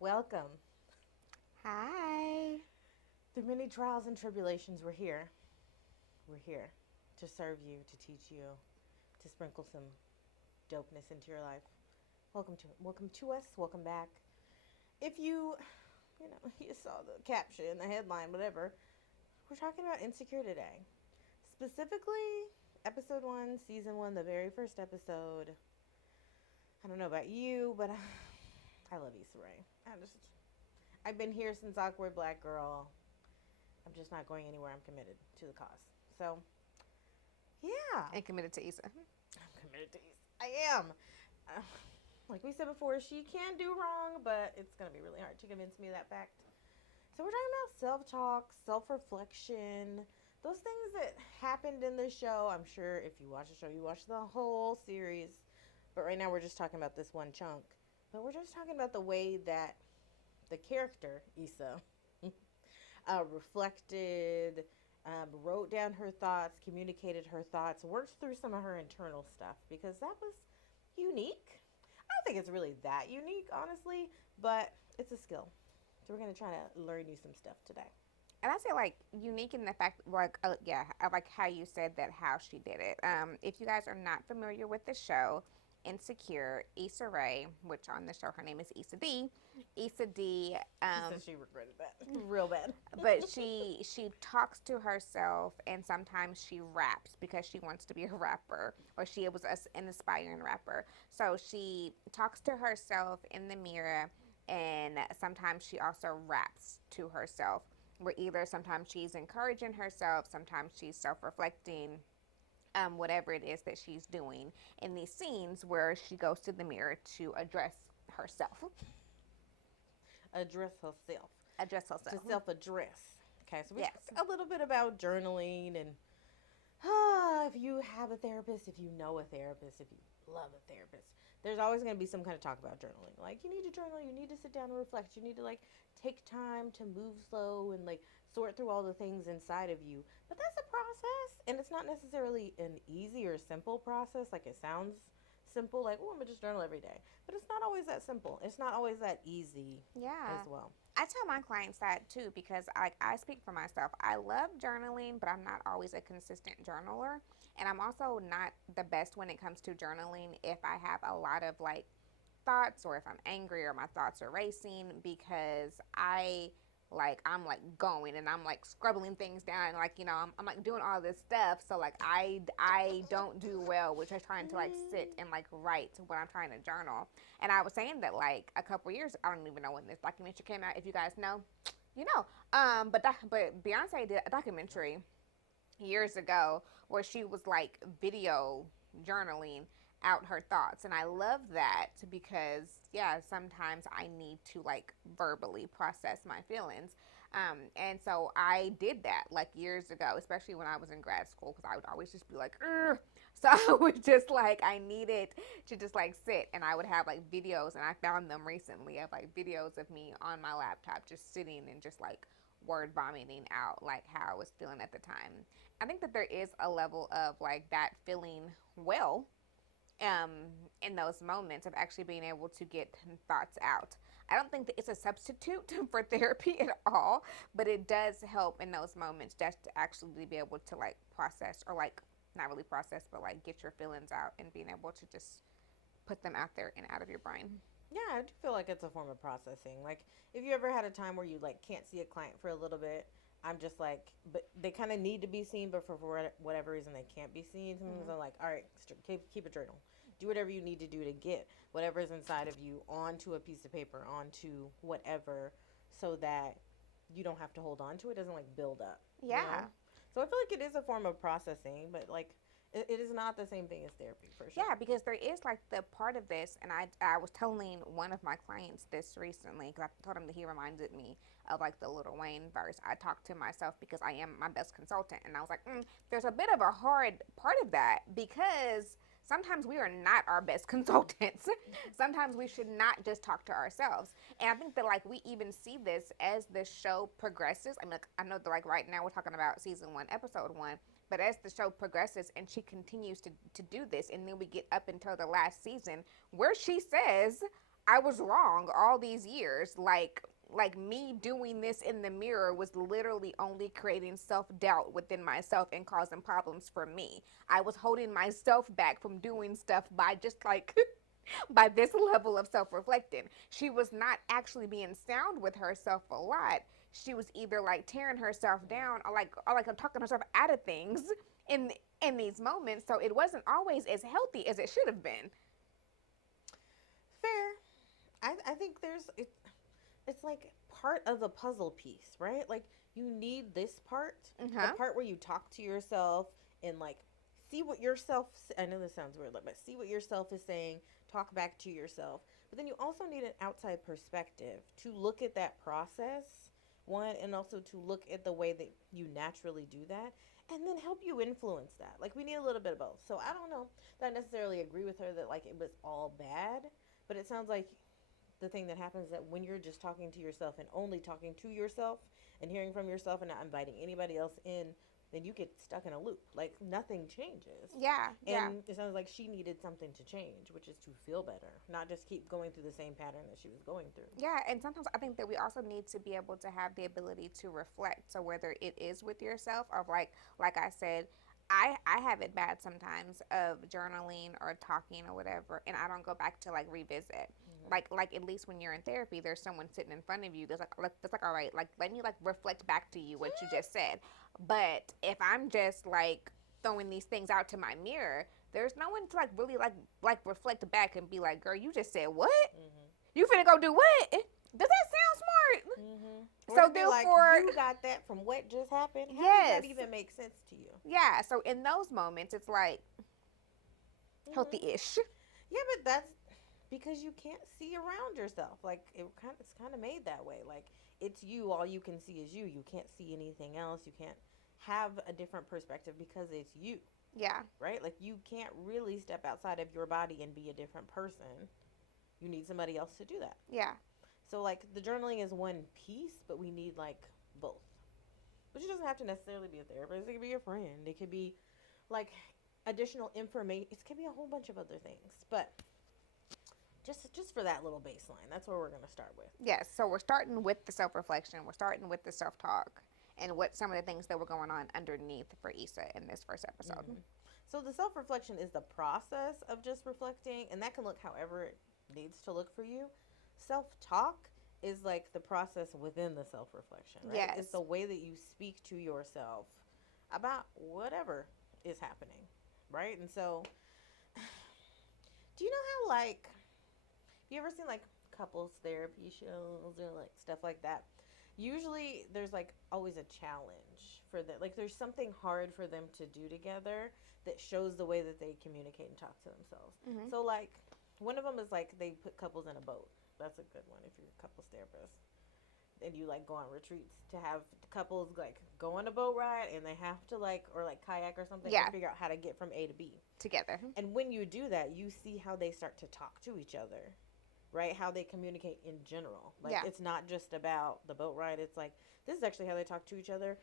Welcome. Hi. Through many trials and tribulations, we're here. We're here to serve you, to teach you, to sprinkle some dopeness into your life. Welcome to us. Welcome back. If you saw the caption, the headline, whatever, we're talking about insecure today. Specifically, episode 1, season 1, the very first episode. I don't know about you, but I love Issa Rae. I've been here since Awkward Black Girl. I'm just not going anywhere. I'm committed to the cause. So, yeah, And committed to Issa. I'm committed to Issa. I am. Uh, like we said before, she can do wrong, but it's going to be really hard to convince me of that fact. So, we're talking about self talk, self reflection, those things that happened in the show. I'm sure if you watch the show, you watch the whole series. But right now, we're just talking about this one chunk. But we're just talking about the way that the character, Issa, reflected, wrote down her thoughts, communicated her thoughts, worked through some of her internal stuff because that was unique. I don't think it's really that unique, honestly, but it's a skill. So we're gonna try to learn you some stuff today. And I say unique in the fact, I like how you said that, how she did it. If you guys are not familiar with the show, Insecure, Issa Rae, which on the show her name is Issa D. Issa D. She said she regretted that real bad. But she talks to herself, and sometimes she raps because she wants to be a rapper, or she was an aspiring rapper. So she talks to herself in the mirror, and sometimes she also raps to herself, where either sometimes she's encouraging herself, sometimes she's self-reflecting, whatever it is that she's doing in these scenes where she goes to the mirror to address herself. Address herself. Address To herself. self address. Okay, so we Yes. talked a little bit about journaling and if you have a therapist, if you know a therapist, if you love a therapist, there's always going to be some kind of talk about journaling. Like, you need to journal, you need to sit down and reflect, you need to, like, take time to move slow and, like, sort through all the things inside of you. But that's a process, and it's not necessarily an easy or simple process. Like, it sounds simple, like, oh, I'm going to just journal every day. But it's not always that simple. It's not always that easy as Yeah. well. I tell my clients that too because I speak for myself. I love journaling, but I'm not always a consistent journaler. And I'm also not the best when it comes to journaling if I have a lot of thoughts, or if I'm angry or my thoughts are racing, because I'm like going and I'm like scribbling things down, and I'm like doing all this stuff. So I don't do well with just trying to sit and write when I'm trying to journal. And I was saying that a couple years, I don't even know when this documentary came out. If you guys know, you know. But Beyonce did a documentary years ago where she was video journaling out her thoughts, and I love that because sometimes I need to verbally process my feelings. And so I did that years ago, especially when I was in grad school, because I would always just be like, ugh. So I was just I needed to just sit, and I would have videos, and I found them recently of videos of me on my laptop just sitting and just word vomiting out how I was feeling at the time. I think that there is a level of that feeling well, um, in those moments of actually being able to get thoughts out. I don't think that it's a substitute for therapy at all, but it does help in those moments just to actually be able to process, or not really process, but get your feelings out and being able to just put them out there and out of your brain. Yeah, I do feel like it's a form of processing. Like, if you ever had a time where you like can't see a client for a little bit, I'm just like, but they kind of need to be seen, but for whatever reason they can't be seen. Sometimes Mm-hmm. I'm like, all right, keep a journal. Do whatever you need to do to get whatever is inside of you onto a piece of paper, onto whatever, so that you don't have to hold on to it. It doesn't like build up, you know? Yeah. So I feel like it is a form of processing, but like it is not the same thing as therapy for sure. Yeah, because there is the part of this, and I was telling one of my clients this recently because I told him that he reminded me of the Lil Wayne verse. I talk to myself because I am my best consultant, and I was like, there's a bit of a hard part of that because sometimes we are not our best consultants. Sometimes we should not just talk to ourselves, and I think that we even see this as the show progresses. I mean, I know that right now we're talking about season 1, episode 1, but as the show progresses and she continues to do this, and then we get up until the last season where she says, I was wrong all these years. Like me doing this in the mirror was literally only creating self-doubt within myself and causing problems for me. I was holding myself back from doing stuff by just like by this level of self-reflecting. She was not actually being sound with herself a lot. She was either like tearing herself down or like talking herself out of things in in these moments. So it wasn't always as healthy as it should have been. Fair. I think it's like part of the puzzle piece, right? Like you need this part, the Uh-huh. part where you talk to yourself and like see what yourself. I know this sounds weird, like, but see what yourself is saying. Talk back to yourself, but then you also need an outside perspective to look at that process. One, and also to look at the way that you naturally do that, and then help you influence that. Like we need a little bit of both. So I don't know that I necessarily agree with her that like it was all bad, but it sounds like the thing that happens is that when you're just talking to yourself and only talking to yourself and hearing from yourself and not inviting anybody else in, then you get stuck in a loop. Like nothing changes. Yeah, yeah. And it sounds like she needed something to change, which is to feel better, not just keep going through the same pattern that she was going through. Yeah, and sometimes I think that we also need to be able to have the ability to reflect. So whether it is with yourself or like I said, I have it bad sometimes of journaling or talking or whatever, and I don't go back to like revisit. Mm-hmm. Like at least when you're in therapy, there's someone sitting in front of you. That's like all right. Like let me like reflect back to you what you just said. But if I'm just like throwing these things out to my mirror, there's no one to like really like reflect back and be like, girl, you just said what? Mm-hmm. You finna go do what? Does that sound smart? Mm-hmm. Or to So be like, therefore, you got that from what just happened? How does that yes, even make sense to you? yeah. So in those moments, it's like Mm-hmm. healthy-ish. Yeah, but that's because you can't see around yourself. Like it's kind of made that way. Like it's you. All you can see is you. You can't see anything else. You can't have a different perspective because it's you, Yeah, right? Like you can't really step outside of your body and be a different person. You need somebody else to do that. yeah, So like the journaling is one piece, but we need like both. But it doesn't have to necessarily be a therapist. It could be your friend. It could be like additional information. It could be a whole bunch of other things. But just for that little baseline, that's where we're gonna start with. yes. So we're starting with the self-reflection. We're starting with the self-talk, and what some of the things that were going on underneath for Issa in this first episode. Mm-hmm. So the self reflection is the process of just reflecting, and that can look however it needs to look for you. Self talk is like the process within the self reflection, right? It's Yes. the way that you speak to yourself about whatever is happening, right? And so, do you know how like you ever seen like couples therapy shows or like stuff like that? Usually there's like always a challenge for them. Like there's something hard for them to do together that shows the way that they communicate and talk to themselves. Mm-hmm. So like one of them is like they put couples in a boat. That's a good one if you're a couples therapist. And you like go on retreats to have couples like go on a boat ride and they have to like or like kayak or something Yeah. and figure out how to get from A to B. Together. And when you do that, you see how they start to talk to each other, right? How they communicate in general. Like Yeah. it's not just about the boat ride. It's like this is actually how they talk to each other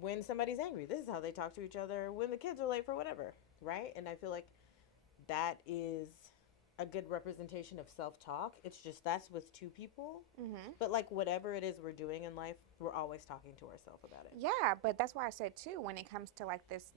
when somebody's angry. This is how they talk to each other when the kids are late for whatever, right? And I feel like that is a good representation of self-talk. It's just that's with two people. Mm-hmm. But like whatever it is we're doing in life, we're always talking to ourselves about it. Yeah, but that's why I said too. When it comes to like this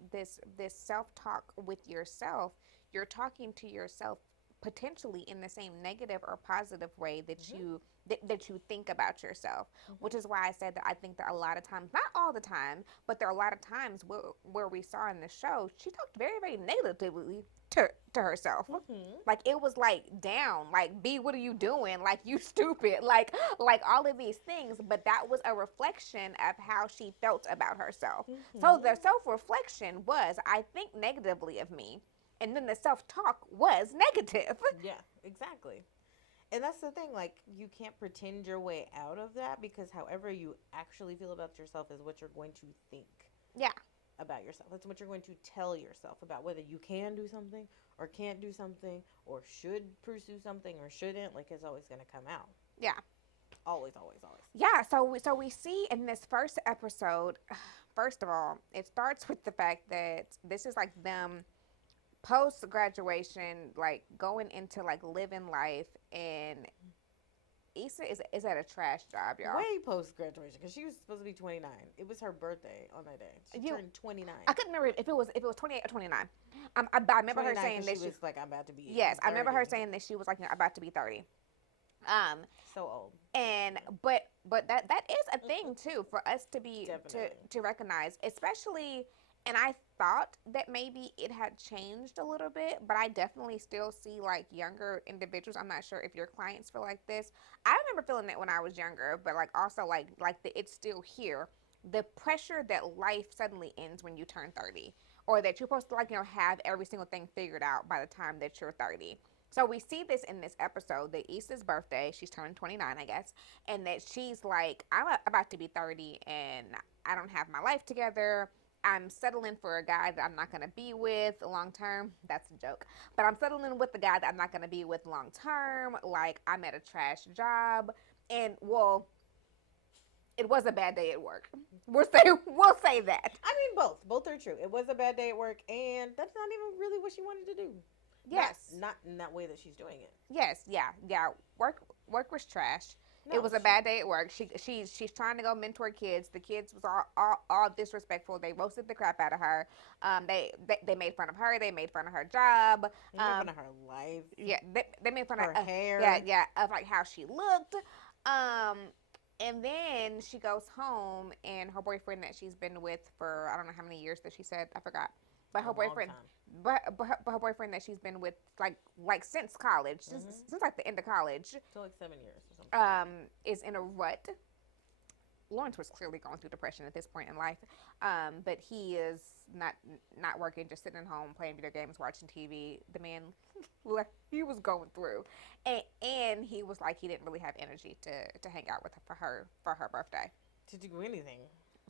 self talk with yourself, you're talking to yourself potentially in the same negative or positive way that Mhm. that you think about yourself, which Mhm. is why I said that I think that a lot of times, not all the time, but there are a lot of times where we saw in the show she talked very negatively to herself. Mhm. Like it was like down, like B, what are you doing? Like you stupid, like all of these things. But that was a reflection of how she felt about herself. So Mhm. the self reflection was, I think negatively of me, and then the self talk was negative. Yeah, exactly. And that's the thing, like you can't pretend your way out of that because however you actually feel about yourself is what you're going to think Yeah, about yourself. It's what you're going to tell yourself about whether you can do something or can't do something or should pursue something or shouldn't. Like it's always going to come out. yeah, Always, always, always. yeah. So we see in this first episode, first of all, it starts with the fact that this is like them post graduation, like going into like living life, and Issa is at a trash job, y'all. Way post graduation, because she was supposed to be 29. It was her birthday on that day. She You, turned 29. I couldn't remember if it was 28 or 29. I remember her 29 saying because that she she. was like, I'm about to be Yes, I remember her 30. saying that she was like about to be 30. Um, So old. and but that is a thing too for us to be Definitely. to recognize, especially. And I thought that maybe it had changed a little bit, but I definitely still see like younger individuals. I'm not sure if your clients feel like this. I remember feeling it when I was younger, but like also it's still here. The pressure that life suddenly ends when you turn 30, or that you're supposed to have every single thing figured out by the time that you're 30. So we see this in this episode, that Issa's birthday, she's turning 29, I guess, and that she's like, I'm about to be 30 and I don't have my life together. I'm settling for a guy that I'm not going to be with long term. That's a joke. But I'm settling with the guy that I'm not going to be with long term. Like, I'm at a trash job. And, well, it was a bad day at work. We'll say that. I mean, both. Both are true. It was a bad day at work, and that's not even really what she wanted to do. Not, Yes. not in that way that she's doing it. Yes, yeah. Work was trash. It No, was a bad day at work. She's trying to go mentor kids. The kids was all disrespectful. They roasted the crap out of her. They made fun of her. They made fun of her job. they made fun of her life, Yeah, they made fun her of hair. yeah of like how she looked. Um, and then she goes home, and her boyfriend that she's been with for I don't know how many years that she said, I forgot. But A her long boyfriend, time. but her boyfriend that she's been with like since college, since like the end of college, So like 7 years or something. is in a rut. Lawrence was clearly going through depression at this point in life, but he is not working, just sitting at home playing video games, watching TV. The man, he was going through, and he was like he didn't really have energy to hang out with her for her birthday. To do anything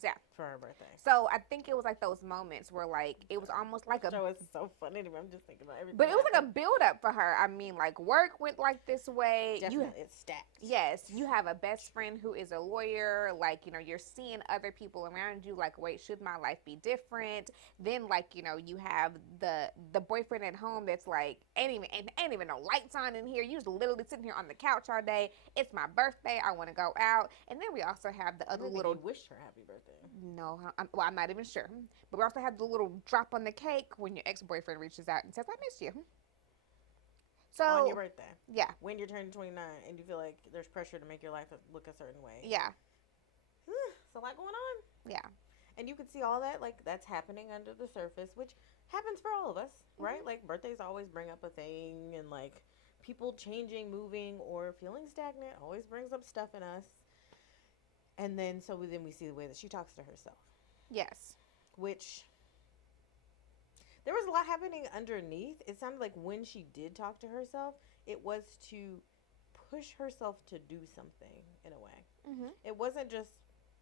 Yeah. for her birthday. So I think it was like those moments where like it was almost like a Show is so funny to me. I'm just thinking about everything. but it was like a build up for her. I mean, like work went like this way. Definitely, it's stacked. Yes, you have a best friend who is a lawyer. Like, you're seeing other people around you. Like, wait, should my life be different? Then, like, you have the boyfriend at home that's like, ain't even no lights on in here. You just literally sitting here on the couch all day. It's my birthday. I want to go out. And then we also have the I other didn't little. think you wished her happy birthday. No, I'm not even sure. But we also have the little drop on the cake when your ex boyfriend reaches out and says, "I miss you." So On your birthday. yeah, When you're turning 29 and you feel like there's pressure to make your life look a certain way. yeah, It's a lot going on. yeah. And you can see all that, like, that's happening under the surface, which happens for all of us, right? Mm-hmm. Like, birthdays always bring up a thing, and, like, people changing, moving, or feeling stagnant always brings up stuff in us. And then, then we see the way that she talks to herself, Yes. which there was a lot happening underneath. It sounded like when she did talk to herself, it was to push herself to do something in a way. Mm-hmm. It wasn't just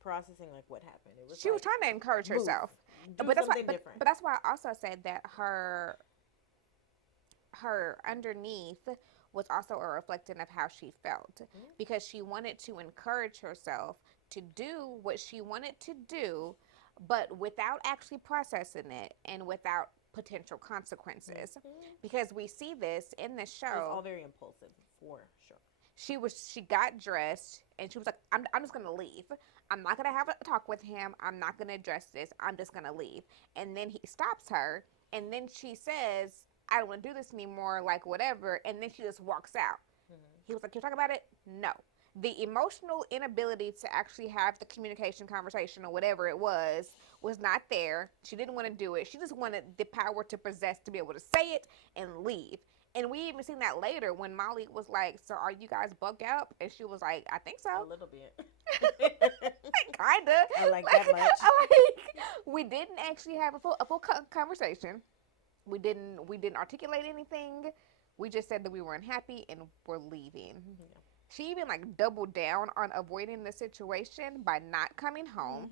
processing like what happened. It was She was trying to encourage herself, do but that's why. something But, different. but that's why I also said that her underneath was also a reflection of how she felt, because she wanted to encourage herself to do what she wanted to do, but without actually processing it and without potential consequences. Because we see this in the It was show. all very impulsive for sure. She got dressed and she was like, I'm just gonna leave. I'm not gonna have a talk with him. I'm not gonna address this. I'm just gonna leave. And then he stops her, and then she says, I don't want to do this anymore, like whatever. And then she just walks out. He was like, can you talk about it? No. The emotional inability to actually have the communication conversation or whatever it was not there. She didn't want to do it. She just wanted the power to possess to be able to say it and leave. And we even seen that later when Molly was like, so are you guys bugged out? And she was like, I think so. A little bit. Kinda. I like that much. We didn't actually have a full conversation. We didn't articulate anything. We just said that we were unhappy and we're leaving. Yeah. She even like doubled down on avoiding the situation by not coming home.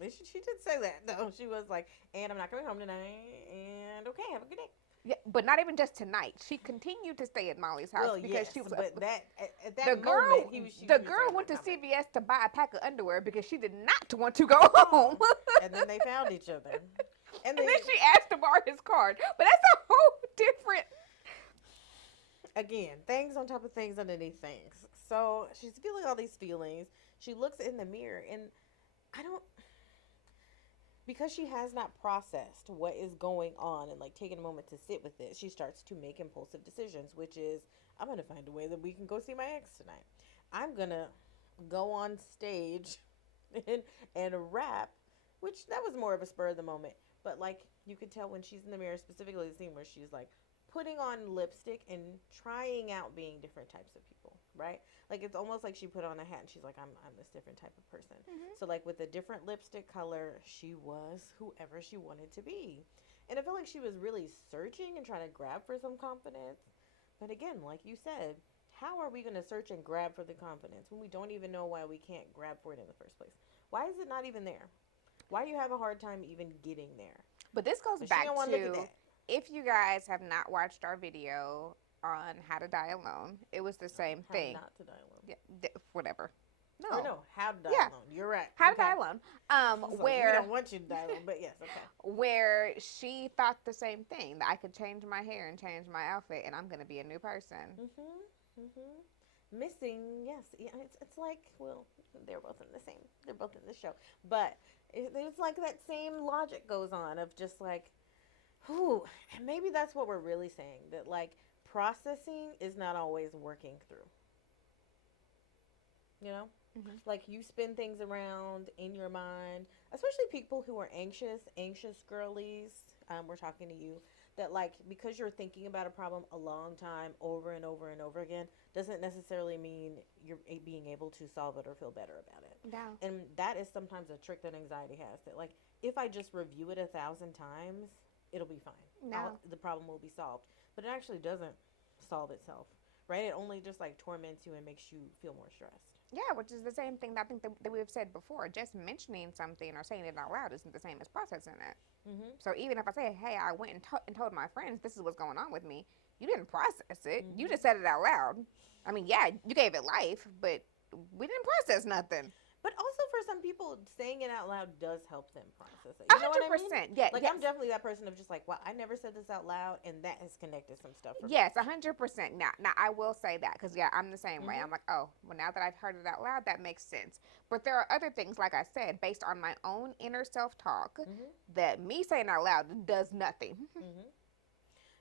She did say that though. She was like, and I'm not coming home tonight, and okay, have a good day. Yeah, but not even just tonight. She continued to stay at Molly's house because she was. But that at that the girl, moment, the girl went to CVS to buy a pack of underwear because she did not want to go home. And then they found each other. And And then then she asked to borrow his card. But that's a whole different. again, things on top of things underneath things. So she's feeling all these feelings. She looks in the mirror, and I don't, because she has not processed what is going on and like taken a moment to sit with it, she starts to make impulsive decisions, which is, I'm gonna find a way that we can go see my ex tonight. I'm gonna go on stage and, and rap, which that was more of a spur of the moment. But like you could tell when she's in the mirror, specifically the scene where she's like putting on lipstick and trying out being different types of people, right? Like it's almost like she put on a hat and she's like, I'm this different type of person. Mm-hmm. So like with a different lipstick color, she was whoever she wanted to be. And I feel like she was really searching and trying to grab for some confidence. But again, like you said, how are we going to search and grab for the confidence when we don't even know why we can't grab for it in the first place? Why is it not even there? Why do you have a hard time even getting there? But this goes But she back don't want to look at to, that. if you guys have not watched our video on how to die alone, it was the same How thing. not to die alone. Yeah, whatever. Or No. no, how to die Yeah. alone. You're right. How to Okay. die alone. It's like, we Where don't want you to die alone, but yes, okay. where she thought the same thing, that I could change my hair and change my outfit and I'm gonna be a new person. Missing, yes. Yeah, it's like, well, they're both in the same, they're both in the show. But it's like that same logic goes on of just like, whew, and maybe that's what we're really saying, that like processing is not always working through. You know? Hmm. Like you spin things around in your mind, especially people who are anxious girlies. We're talking to you that like because you're thinking about a problem a long time over and over and over again doesn't necessarily mean you're being able to solve it or feel better about it. No. And that is sometimes a trick that anxiety has. That like if I just review it 1,000 times, it'll be fine. No. The problem will be solved, but it actually doesn't solve itself, right? It only just like torments you and makes you feel more stressed. Yeah, which is the same thing that I think that we've said before. Just mentioning something or saying it out loud isn't the same as processing it. Mm-hmm. So even if I say, "Hey, I went and told my friends this is what's going on with me," you didn't process it. You Mm-hmm. just said it out loud. I mean, yeah, you gave it life, but we didn't process nothing. But also for some people, saying it out loud does help them process it. A You know what hundred I mean? percent. Yeah. Like Yes. I'm definitely that person of just like, wow, I never said this out loud, and that has connected some stuff for me. Yes, 100%. Now I will say that because yeah, I'm the same way. Mm-hmm. I'm like, oh, well, now that I've heard it out loud, that makes sense. But there are other things, like I said, based on my own inner self talk, Mm-hmm. that me saying out loud does nothing. Mm-hmm.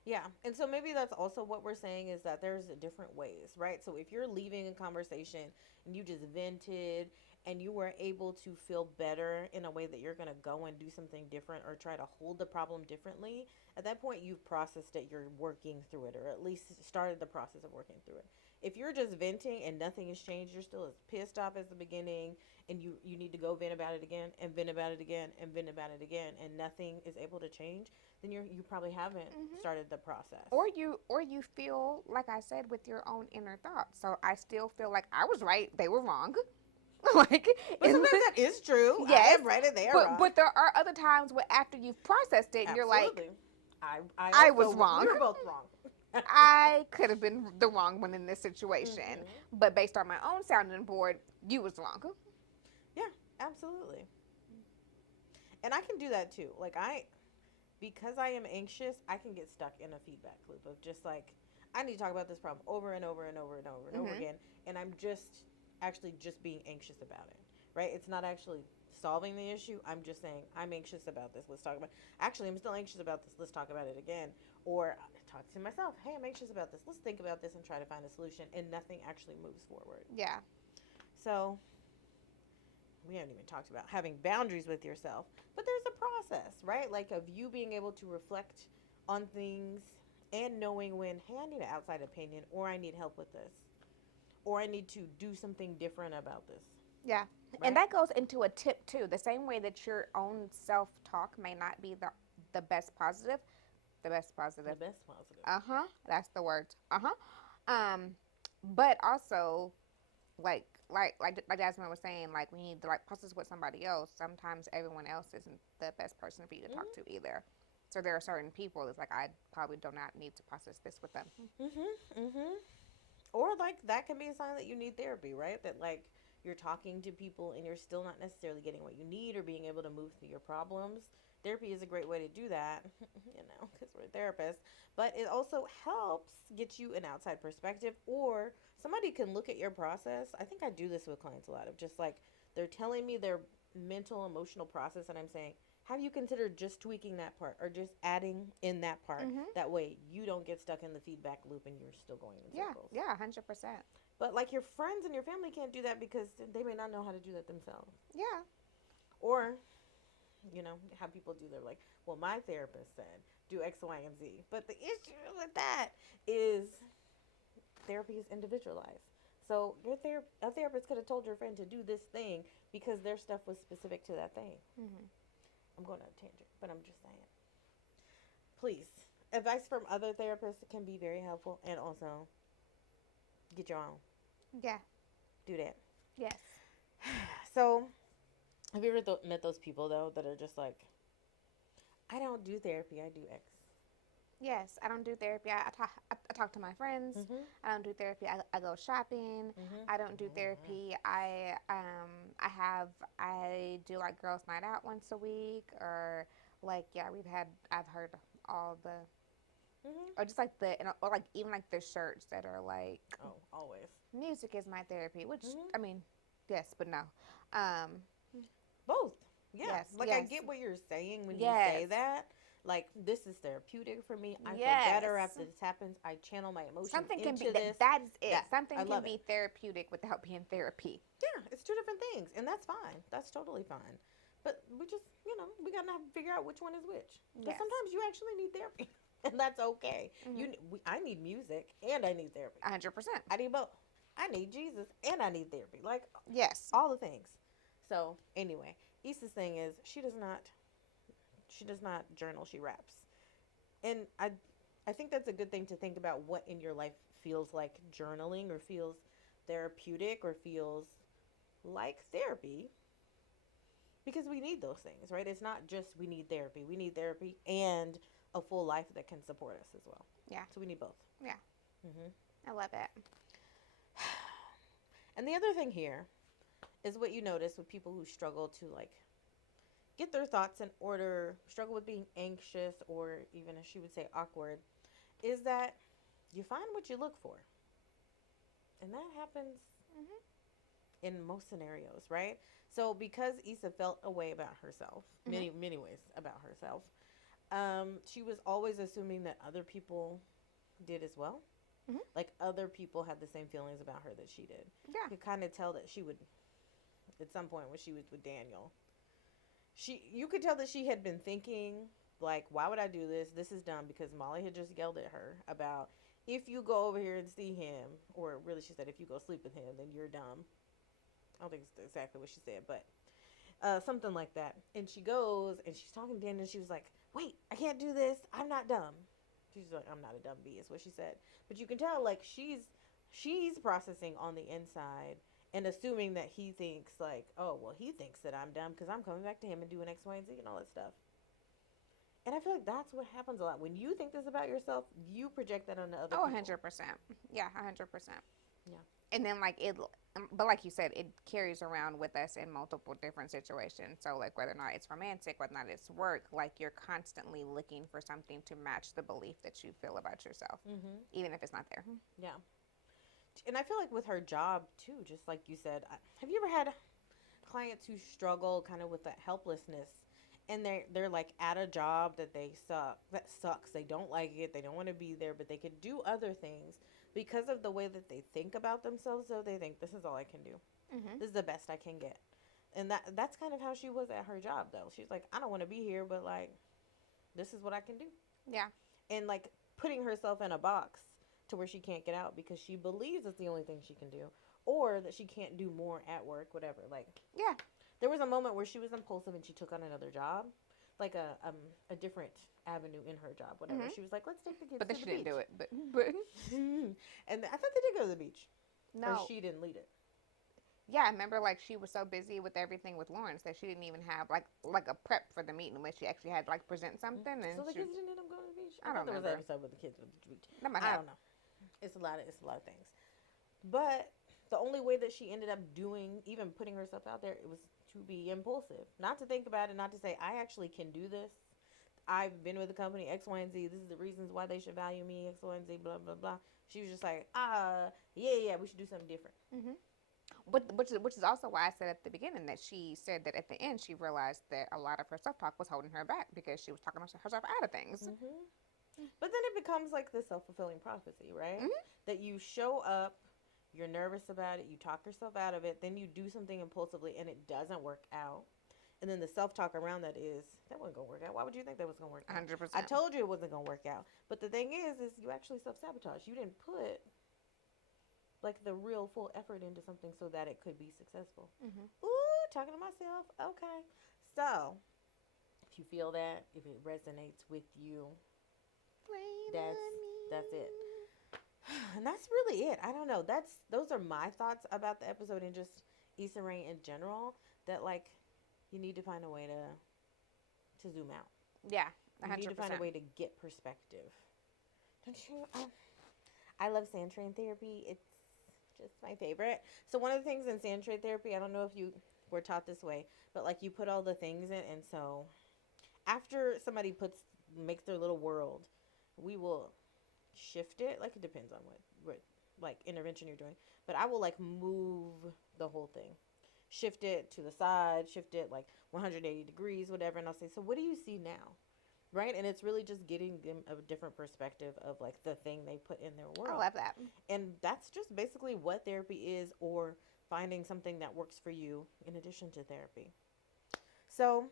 Yeah, and so maybe that's also what we're saying is that there's different ways, right? So if you're leaving a conversation and you just vented and you were able to feel better in a way that you're going to go and do something different or try to hold the problem differently, at that point you've processed it, you're working through it, or at least started the process of working through it. If you're just venting and nothing has changed, you're still as pissed off as the beginning, and you need to go vent about it again and vent about it again and vent about it again, and nothing is able to change, then you probably haven't Hmm. started the process. Or you feel like I said with your own inner thoughts. So I still feel like I was right, they were wrong. Like, But sometimes that is true. I yes, am right and they are but wrong. there are other times where after you've processed it and you're like, Absolutely. I I also was we wrong. were both wrong. I could have been the wrong one in this situation, Hmm. but based on my own sounding board, you was wrong. Yeah, absolutely. And I can do that too. Like because I am anxious, I can get stuck in a feedback loop of just like I need to talk about this problem over and over and over and over and over Hmm. again, and I'm just actually just being anxious about it. Right? It's not actually solving the issue. I'm just saying I'm anxious about this. Let's talk about. Actually, I'm still anxious about this. Let's talk about it again. Or talk to myself. Hey, I'm anxious about this. Let's think about this and try to find a solution. And nothing actually moves forward. Yeah. So we haven't even talked about having boundaries with yourself, but there's a process, right? Like of you being able to reflect on things and knowing when, hey, I need an outside opinion, or I need help with this, or I need to do something different about this, Yeah. And right? that goes into a tip too. The same way that your own self talk may not be the best positive, the best The positive. best positive. Uh-huh. That's the word. Uh-huh. But also, like Jasmine was saying, like when you like process with somebody else, sometimes everyone else isn't the best person for you to talk to Mm-hmm. either. So there are certain people it's like I probably do not need to process this with them. Mm-hmm. Mm-hmm. Or like that can be a sign that you need therapy, right? That like you're talking to people and you're still not necessarily getting what you need or being able to move through your problems. Therapy is a great way to do that, because we're therapists. But it also helps get you an outside perspective, or somebody can look at your process. I think I do this with clients a lot of just like they're telling me their mental, emotional process, and I'm saying, have you considered just tweaking that part or just adding in that part? Mhm. That way you don't get stuck in the feedback loop and you're still going in Yeah. circles. Yeah. 100%. But like your friends and your family can't do that because they may not know how to do that themselves. Yeah. Or, how people do, they're like, well, my therapist said do X, Y, and Z. But the issue with that is therapy is individualized. So a therapist could have told your friend to do this thing because their stuff was specific to that thing. Mhm. I'm going on a tangent, but I'm just saying. Please, advice from other therapists can be very helpful, and also get your own. Yeah. Do that. Yes. So, have you ever met those people though that are just like, I don't do therapy, I do X. Yes. I don't do therapy. I talk to my friends. Mhm. I don't do therapy. I go shopping. Mhm. I don't do therapy. I do like girls' night out once a week, or like, yeah, I've heard all the, Mhm. or just like or like even like the shirts that are like, Oh, always. music is my therapy, which Mhm. I mean, yes, but no. Um, Both. Yeah. yes, Like I yes, get what you're saying when you yes, say that. Like this is therapeutic for me. I feel yes. better after this happens. I channel my emotions Something can be into this. that is it. That I Something can love it. be therapeutic without being therapy. Yeah, it's two different things, and that's fine. That's totally fine. But we just, we gotta have to figure out which one is which. Because Yes. sometimes you actually need therapy, and that's okay. Mhm. I need music and I need therapy. 100%. I need both. I need Jesus and I need therapy. Like Yes. all the things. So anyway, Issa's thing is she does not journal. She raps, and I think that's a good thing to think about. What in your life feels like journaling, or feels therapeutic, or feels like therapy, because we need those things, right? It's not just we need therapy. We need therapy and a full life that can support us as well. Yeah. So we need both. Yeah. Hmm. I love it. And the other thing here is what you notice with people who struggle to like get their thoughts in order, struggle with being anxious, or even as she would say awkward, is that you find what you look for. And that happens Mhm. in most scenarios, right? So because Issa felt a way about herself, Mhm. many ways about herself, she was always assuming that other people did as well. Mhm. Like other people had the same feelings about her that she did. Yeah. You could kind of tell that she would, at some point when she was with Daniel, you could tell that she had been thinking like, why would I do this? This is dumb, because Molly had just yelled at her about, if you go over here and see him, or really she said, if you go sleep with him, then you're dumb. I don't think it's exactly what she said, but something like that. And she goes and she's talking to Daniel, and she was like, wait, I can't do this. I'm not dumb. She's like, I'm not a dumb bee, is what she said. But you can tell like she's processing on the inside and assuming that he thinks like, oh well, he thinks that I'm dumb because I'm coming back to him and doing X, Y, and Z and all that stuff. And I feel like that's what happens a lot. When you think this about yourself, you project that onto other Oh, people. 100%. Yeah, 100%. Yeah. And then like but like you said, it carries around with us in multiple different situations. So like whether or not it's romantic, whether or not it's work, like you're constantly looking for something to match the belief that you feel about yourself, Mm-hmm. even if it's not there. Yeah. And I feel like with her job too, just like you said, have you ever had clients who struggle kind of with that helplessness, and they're like at a job that sucks, they don't like it, they don't want to be there, but they could do other things because of the way that they think about themselves, so they think, this is all I can do, Mhm. this is the best I can get. And that's kind of how she was at her job though. She's like, I don't want to be here, but like, this is what I can do. Yeah. And like putting herself in a box to where she can't get out because she believes it's the only thing she can do, or that she can't do more at work, whatever. Like, Yeah. there was a moment where she was impulsive and she took on another job, like a different avenue in her job, whatever. Mhm. She was like, let's take the kids But to then the she didn't beach. do it. But And I thought they did go to the beach, or no. she didn't lead it. Yeah, I remember like she was so busy with everything with Lawrence that she didn't even have like a prep for the meeting where she actually had to like present something, and So the she, kids didn't end up going to the beach. I I thought don't there was an remember. episode with the kids went to the beach. That might I have. don't know. It's a lot of things. But the only way that she ended up doing, even putting herself out there, it was to be impulsive, not to think about it, not to say, I actually can do this. I've been with the company X, Y, and Z. This is the reasons why they should value me, X, Y, and Z, blah, blah, blah. She was just like, yeah, we should do something different. Mm-hmm. But which is also why I said at the beginning that she said that at the end she realized that a lot of her self talk was holding her back because she was talking herself out of things. Hmm. But then it becomes like the self-fulfilling prophecy, right? Mm-hmm. That you show up, you're nervous about it, you talk yourself out of it, then you do something impulsively and it doesn't work out. And then the self-talk around that is, that wasn't going to work out. Why would you think that was going to work out? 100%. I told you it wasn't going to work out. But the thing is you actually self-sabotage. You didn't put like the real full effort into something so that it could be successful. Mm-hmm. Ooh, talking to myself. Okay. So, if you feel that, if it resonates with you, that's it. And that's really it. I don't know. Those are my thoughts about the episode and just Issa Rae in general. That like you need to find a way to zoom out. Yeah, 100%. You need to find a way to get perspective. Don't you? I love sand train therapy. It's just my favorite. So one of the things in sand train therapy, I don't know if you were taught this way, but like you put all the things in, and so after somebody makes their little world, we will shift it. Like it depends on what like intervention you're doing, but I will like move the whole thing, shift it to the side, shift it like 180 degrees, whatever, and I'll say, so what do you see now? Right? And it's really just getting them a different perspective of like the thing they put in their world. I love that. And that's just basically what therapy is, or finding something that works for you in addition to therapy. So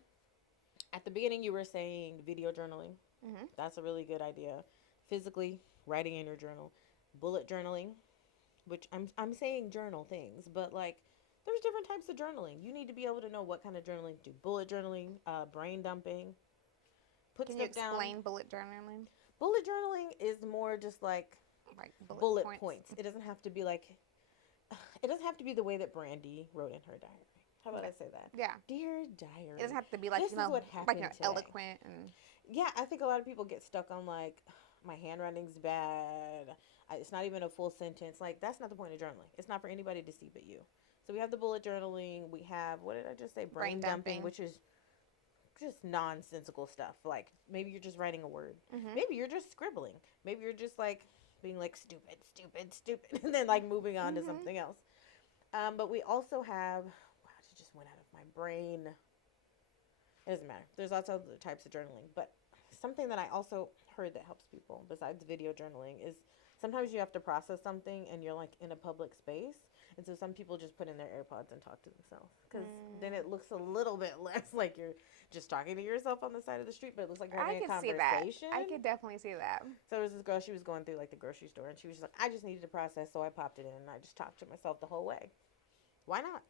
at the beginning you were saying video journaling. Mm-hmm. That's a really good idea. Physically writing in your journal, bullet journaling, which I'm saying journal things, but like there's different types of journaling. You need to be able to know what kind of journaling to do. Bullet journaling, brain dumping. Can you explain bullet journaling? Bullet journaling is more just like bullet points. It doesn't have to be like, it doesn't have to be the way that Brandy wrote in her diary. How about I say that? Yeah. Dear diary. It doesn't have to be like, this is what happened today. Eloquent. And yeah, I think a lot of people get stuck on like, my handwriting's bad. It's not even a full sentence. Like, that's not the point of journaling. It's not for anybody to see but you. So we have the bullet journaling. We have, what did I just say? Brain dumping, which is just nonsensical stuff. Like, maybe you're just writing a word. mm-hmm. Maybe you're just scribbling. Maybe you're just like being like stupid, and then like moving on mm-hmm. to something else. But we also have, wow, it just went out of my brain. It doesn't matter. There's lots of other types of journaling. But something that I also heard that helps people besides video journaling is sometimes you have to process something and you're like in a public space. And so some people just put in their AirPods and talk to themselves, because then it looks a little bit less like you're just talking to yourself on the side of the street, but it looks like you're having a conversation. I could definitely see that. So there was this girl, she was going through like the grocery store, and she was just like, I just needed to process, so I popped it in and I just talked to myself the whole way. Why not?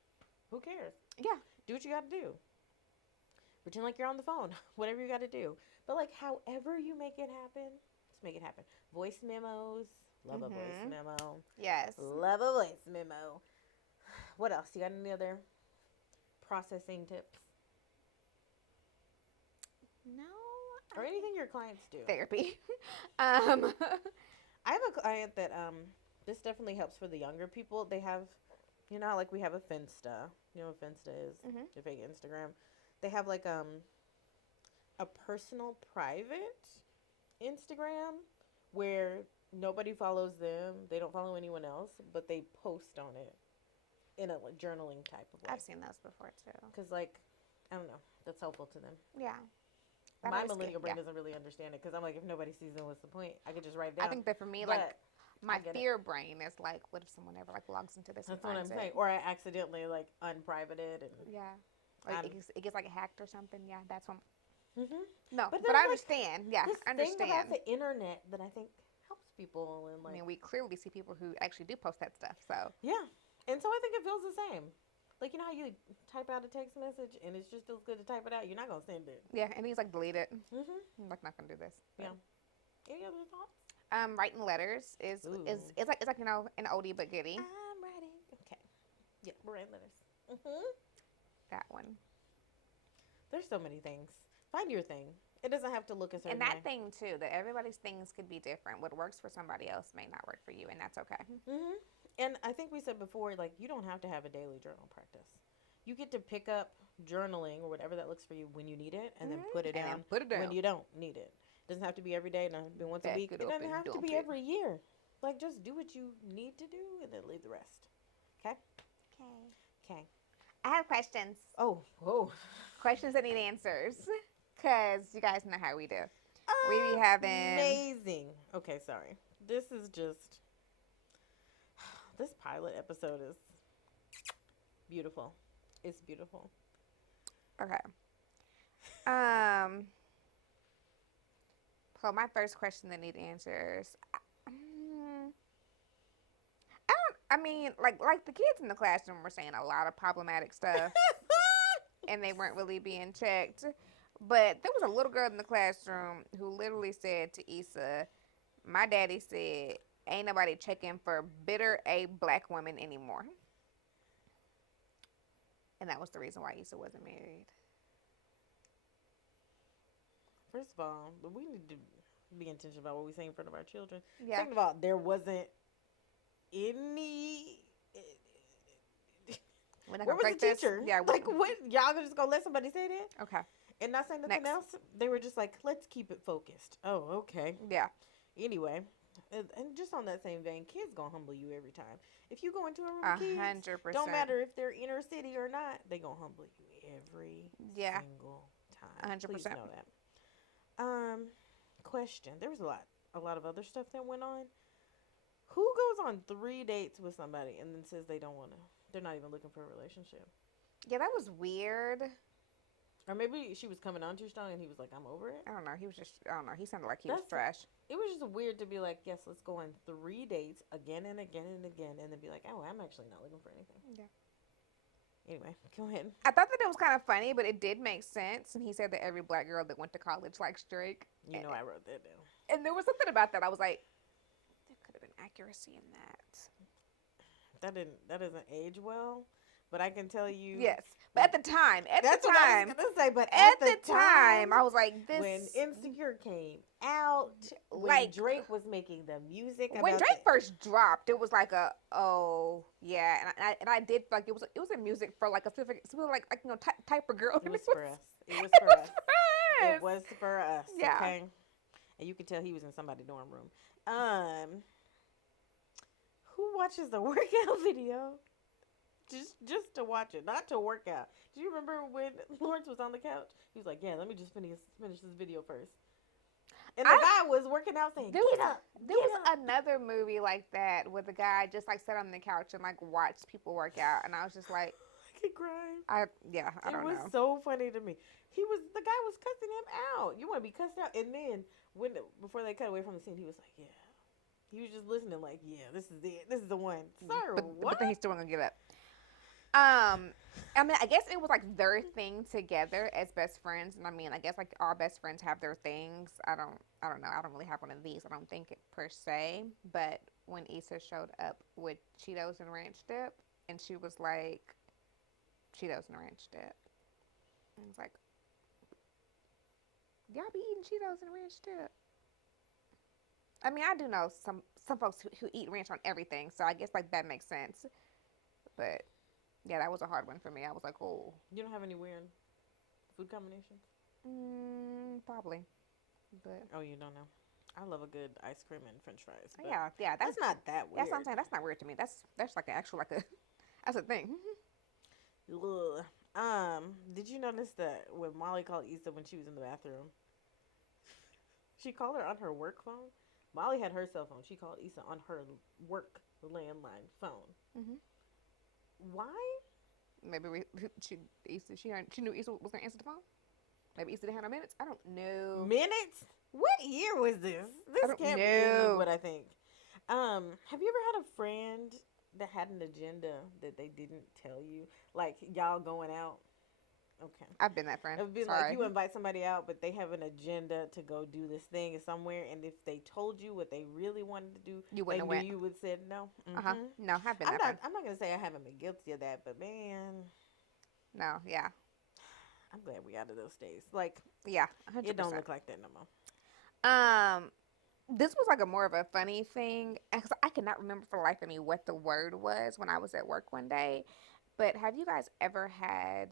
Who cares? Yeah. Do what you got to do. Pretend like you're on the phone. Whatever you got to do. But like however you make it happen, just make it happen. Voice memos. Love mm-hmm. a voice memo. Yes. Love a voice memo. What else? You got any other processing tips? No. Or anything your clients do? Therapy. I have a client that this definitely helps for the younger people. They have, you know how like we have a Finsta. You know what Finsta is? Mm-hmm. The fake Instagram. They have like a personal private Instagram where nobody follows them. They don't follow anyone else, but they post on it in a like, journaling type of way. I've seen those before too. Because like, I don't know, that's helpful to them. Yeah. My millennial brain doesn't really understand it, because I'm like, if nobody sees them, what's the point? I could just write it down. I think that for me, like, my fear brain is like, what if someone ever like logs into this? That's what I'm saying. Or I accidentally like unprivated and yeah, like it gets like hacked or something. Yeah, that's what. Mm-hmm. No, but I understand. Yeah, I understand. Thing about the internet that I think helps people, and like, I mean, we clearly see people who actually do post that stuff. So yeah, and so I think it feels the same. Like, you know how you type out a text message and it just feels good to type it out? You're not going to send it. Yeah, and he's like, delete it. Mm-hmm. I'm like, not going to do this. But. Yeah. Any other thoughts? Writing letters is it's like you know, an oldie but goodie. I'm writing. Okay. Yeah, we're writing letters. Mm-hmm. That one. There's so many things. Find your thing. It doesn't have to look a certain way. And that way. thing, too, that everybody's things could be different. What works for somebody else may not work for you, and that's okay. Mm-hmm. And I think we said before, like, you don't have to have a daily journal practice. You get to pick up journaling or whatever that looks for you when you need it, and then put it And then down put it when down. you don't need it. It doesn't have to be every day. It doesn't have to be once a Back week. it It up doesn't and have to dump be it. every year. Like, just do what you need to do and then leave the rest. Okay? Okay. Okay. I have questions. Oh, whoa. Questions that need answers. Because you guys know how we do. We be having. Amazing. Okay, sorry. This is just. This pilot episode is beautiful. It's beautiful. Okay. Um. So my first question that need answers. Mm, I mean, like the kids in the classroom were saying a lot of problematic stuff, and they weren't really being checked. But there was a little girl in the classroom who literally said to Issa, "My daddy said ain't nobody checking for bitter A black women anymore," and that was the reason why Issa wasn't married. First of all, we need to be intentional about what we say in front of our children. Yeah. Second of all, there wasn't any. We're not Where gonna was the break this. teacher? Yeah. Like, what? Y'all just gonna let somebody say that Okay. and not say nothing Next. else? They were just like, let's keep it focused. Oh, okay. Yeah. Anyway, and just on that same vein, kids gonna humble you every time. If you go into a room A of kids, hundred don't percent. matter if they're inner city or not, they gonna humble you every Yeah. single A time. hundred Please percent. know that. Question. There was a lot of other stuff that went on. Who goes on 3 dates with somebody and then says they don't want to? They're not even looking for a relationship. Yeah, that was weird. Or maybe she was coming on too strong and he was like, I'm over it. I don't know. He was just. I don't know. He sounded like he was That's trash. It was just weird to be like, yes, let's go on 3 dates again and again and again, and then be like, oh, I'm actually not looking for anything. Yeah. Anyway, go ahead. I thought that it was kind of funny, but it did make sense. And he said that every black girl that went to college likes Drake. You know, I wrote that down. And there was something about that. I was like, there could have been accuracy in that. That doesn't age well, but I can tell you. Yes, but at the time, That's what I was gonna say. But at the time, I was like, this. when Insecure came out, when Like- Drake was making the music, When about Drake the- first dropped, it was like a oh yeah, and I did feel like it was a music for like a specific like type of girl. it was for us. It was It for was us. for us. It was for us. Yeah. Okay. And you could tell he was in somebody's dorm room. Who watches the workout video? Just to watch it, not to work out. Do you remember when Lawrence was on the couch? He was like, "Yeah, let me just finish this video first." And the guy was working out saying, There "Get was, up." there was another movie like that where the guy just like sat on the couch and like watched people work out, and I was just like, I could cry. I don't It was know. so funny to me. The guy was cussing him out. You want to be cussed out, and then before they cut away from the scene, he was like, "Yeah." He was just listening, like, "Yeah, this is it. This is the one." Sir, what? But then he still wasn't gonna give up. I mean, I guess it was like their thing together as best friends, and I mean, I guess like all best friends have their things. I don't know. I don't really have one of these. I don't think it per se. But when Issa showed up with Cheetos and ranch dip, and she was like, Cheetos and ranch dip, and it's like, y'all be eating Cheetos and ranch dip. I mean, I do know some folks who eat ranch on everything, so I guess like that makes sense. But yeah, that was a hard one for me. I was like, oh. You don't have any weird food combinations? Probably. But Oh, you don't know. I love a good ice cream and French fries. But yeah, that's not that weird. that's what I'm saying. That's not weird to me. That's like an actual like a that's a thing. Ugh. Did you notice that when Molly called Issa when she was in the bathroom, she called her on her work phone? Molly had her cell phone. She called Issa on her work landline phone. Mhm. Why? Maybe she knew Issa was gonna answer the phone. Maybe Issa didn't have no minutes. I don't know. Minutes? What year was this? This don't can't know. be what I think. Have you ever had a friend that had an agenda that they didn't tell you? Like y'all going out? Okay. I've been that friend. It would be Sorry. like you invite somebody out, but they have an agenda to go do this thing somewhere, and if they told you what they really wanted to do, You wouldn't they have knew went. you would said no. No, I've been that friend. I'm not gonna say I haven't been guilty of that, but man, No, yeah. I'm glad we out of those days. Like Yeah, it don't 100%. look like that no more. This was like a more of a funny thing because I cannot remember for the life of me what the word was when I was at work one day. But have you guys ever had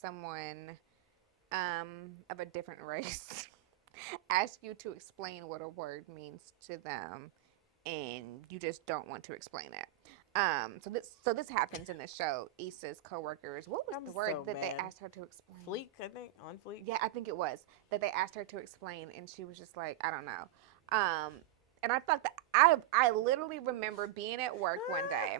someone of a different race ask you to explain what a word means to them, and you just don't want to explain it? So this happens in the show. Issa's coworkers. What was I'm the word so that they mad. asked her to explain? Fleek, I think, on fleek. Yeah, I think it was that they asked her to explain, and she was just like, I don't know. And I thought that I literally remember being at work one day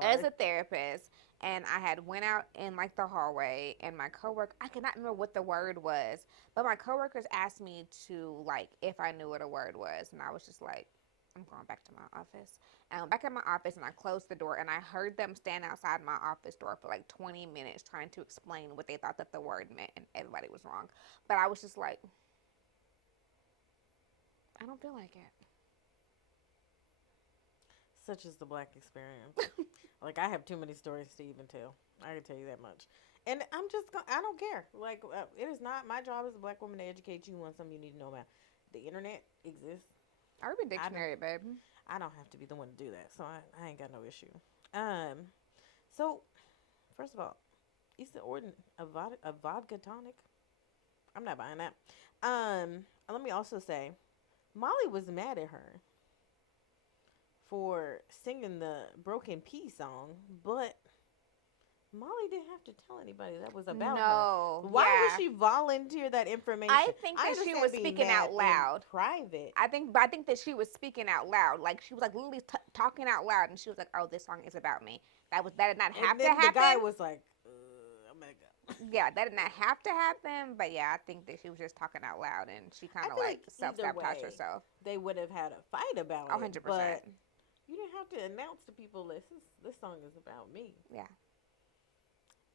as Sorry. a therapist, and I had went out in like the hallway, and my coworker, I cannot remember what the word was, but my coworkers asked me to, like, if I knew what a word was, and I was just like, I'm going back to my office. And I went back in my office, and I closed the door, and I heard them stand outside my office door for like 20 minutes trying to explain what they thought that the word meant, and everybody was wrong. But I was just like, I don't feel like it. Such is the black experience. Like, I have too many stories to even tell. I can tell you that much. And I don't care. Like, it is not my job as a black woman to educate you on something you need to know about. The internet exists. Urban I don't, Dictionary, babe. I don't have to be the one to do that. So I ain't got no issue. Um, so, first of all, Issa ordered a vodka tonic. I'm not buying that. Let me also say, Molly was mad at her for singing the Broken P song, but Molly didn't have to tell anybody that was about her. No, Why would yeah. she volunteer that I information? think I that she understand was being speaking mad out in loud. private. I think that she was speaking out loud. Like she was like literally talking out loud, and she was like, "Oh, this song is about me." That did not And have to then the guy happen. was like, I'm going to go. Yeah, that did not have to happen. But yeah, I think that she was just talking out loud, and she I kind of feel like like self either sabotaged way, herself. they would have had a fight about A it, hundred percent. but you didn't have to announce to people this song is about me. Yeah.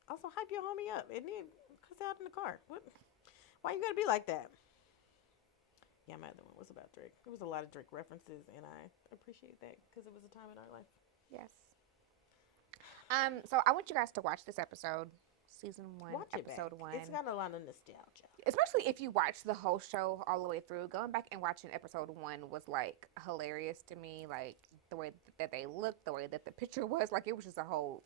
Also, hype your homie up and then cuss out in the car. What? Why you gotta be like that? Yeah, my other one was about Drake. There was a lot of Drake references, and I appreciate that because it was a time in our life. Yes. So I want you guys to watch this episode, season one, Watch it back. episode It's one. got a lot of nostalgia. Especially if you watch the whole show all the way through. Going back and watching episode one was like hilarious to me. Like the way that they looked, the way that the picture was, like it was just a whole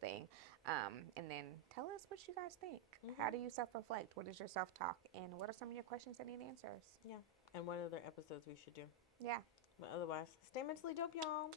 thing. And then tell us what you guys think. How do you self reflect? What is your self talk? And what are some of your questions that need answers? Yeah, and what other episodes we should do. Yeah. But otherwise, stay mentally dope, y'all.